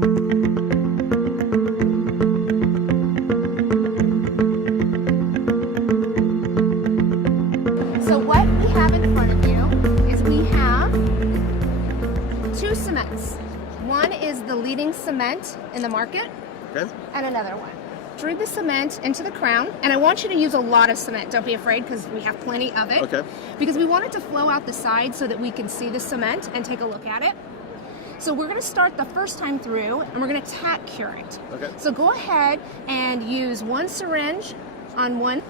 So what we have in front of you is we have two cements. One is the leading cement in the market, Okay. and another one. Drew the cement into the crown, and I want you to use a lot of cement. Don't be afraid, because we have plenty of it. Okay. Because we want it to flow out the side so that we can see the cement and take a look at it. So we're going to start the first time through, and we're going to tack cure it. Okay. So go ahead and use one syringe on one.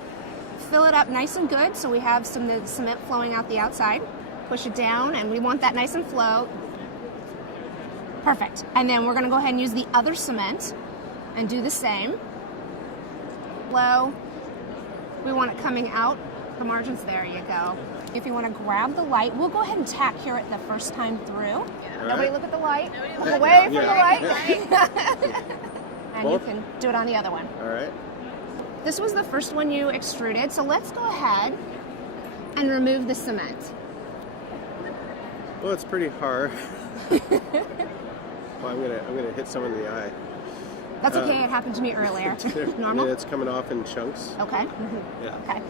Fill it up nice and good so we have some of the cement flowing out the outside. Push it down, and we want that nice and flow. Perfect. And then we're going to go ahead and use the other cement and do the same. Flow. We want it coming out the margins. There you go. If you want to grab the light, we'll go ahead and tack cure it the first time through. Nobody look at the light. Look away from the light. And Both? you can do it on the other one. All right. This was the first one you extruded, so let's go ahead and remove the cement. Well, it's pretty hard. Well, I'm gonna hit someone in the eye. That's okay, it happened to me earlier. Normal? It's coming off in chunks. Okay. Yeah. Okay.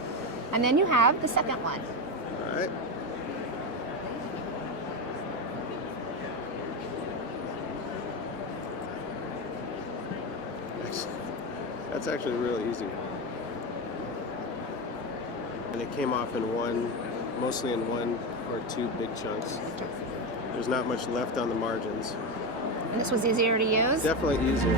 And then you have the second one. All right. That's actually really easy. And it came off in mostly in one or two big chunks. There's not much left on the margins. And this was easier to use? Definitely easier.